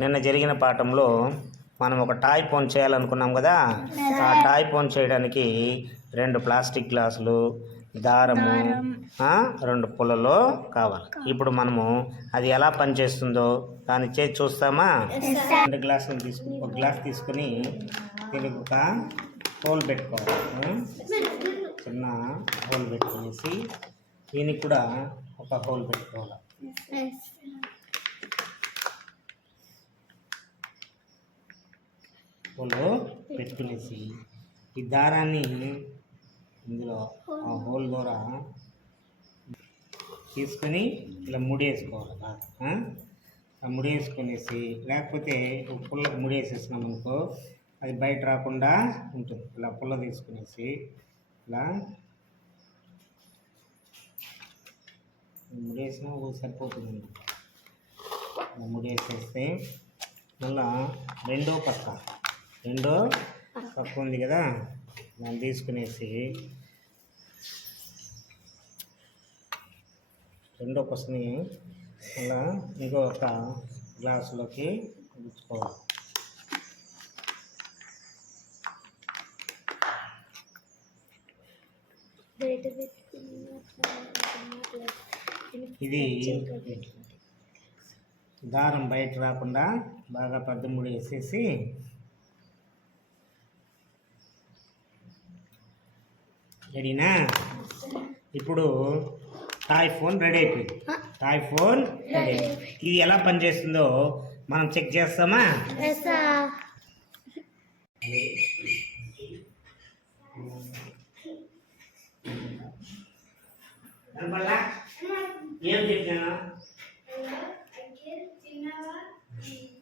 నిన్న జరిగిన పాఠంలో మనం ఒక టాయ్ ఫోన్ చేయాలనుకున్నాం కదా. ఆ టాయ్ ఫోన్ చేయడానికి 2 ప్లాస్టిక్ గ్లాసులు, దారము, 2 పుల్లలు కావాలి. ఇప్పుడు మనము అది ఎలా పనిచేస్తుందో దాన్ని చేసి చూస్తామా. 2 గ్లాసులు తీసుకుని ఒక గ్లాస్ తీసుకుని దీనికి ఒక హోల్ పెట్టుకోవాలి. చిన్న హోల్ పెట్టుకునేసి దీనికి కూడా ఒక హోల్ పెట్టుకోవాలి. హోల్ పెట్టుకునేసి ఈ దారాన్ని ఇందులో ఆ హోల్ ద్వారా తీసుకొని ఇలా ముడేసుకోవాలి బాగా. ఆ ముడేసుకునేసి, లేకపోతే పుల్లకు ముడేసేసినాం అనుకో అది బయట రాకుండా ఉంటుంది. ఇలా పుల్ల తీసుకునేసి ఇలా ముడేసినా సరిపోతుంది. ఇలా ముడేసేస్తే మళ్ళా రెండో పక్క ఉంది కదా, దాన్ని తీసుకునేసి రెండో పక్కని అలా ఇంకొక గ్లాసులోకి గుచ్చుకోవాలి. ఇది దారం బయట రాకుండా బాగా పెద్ద ముడి వేసేసి రెడీనా. ఇప్పుడు టాయ్ ఫోన్ రెడీ అయిపోయింది. Toy phone ready. ఇది ఎలా పనిచేస్తుందో మనం చెక్ చేస్తామా. ఏం చెప్పాను?